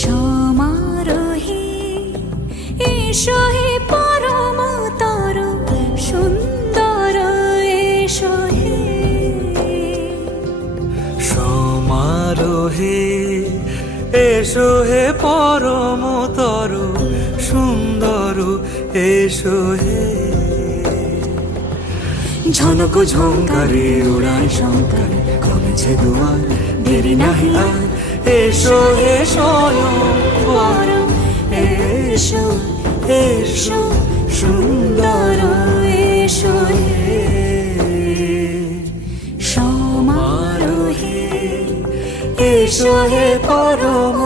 সমারোহে এসো হে পরমতর সুন্দর এসো হে। সমারোহে এসো হে পরমতর সুন্দর এসো হে। ঝনক ঝঙ্কারে উড়ায় শঙ্কার কমেছে দুয়ার দেরি নাহি আর। এসো হে স্বয়ং পরম এসো এসো সুন্দর এসো হে। সমারোহে এসো হে পরম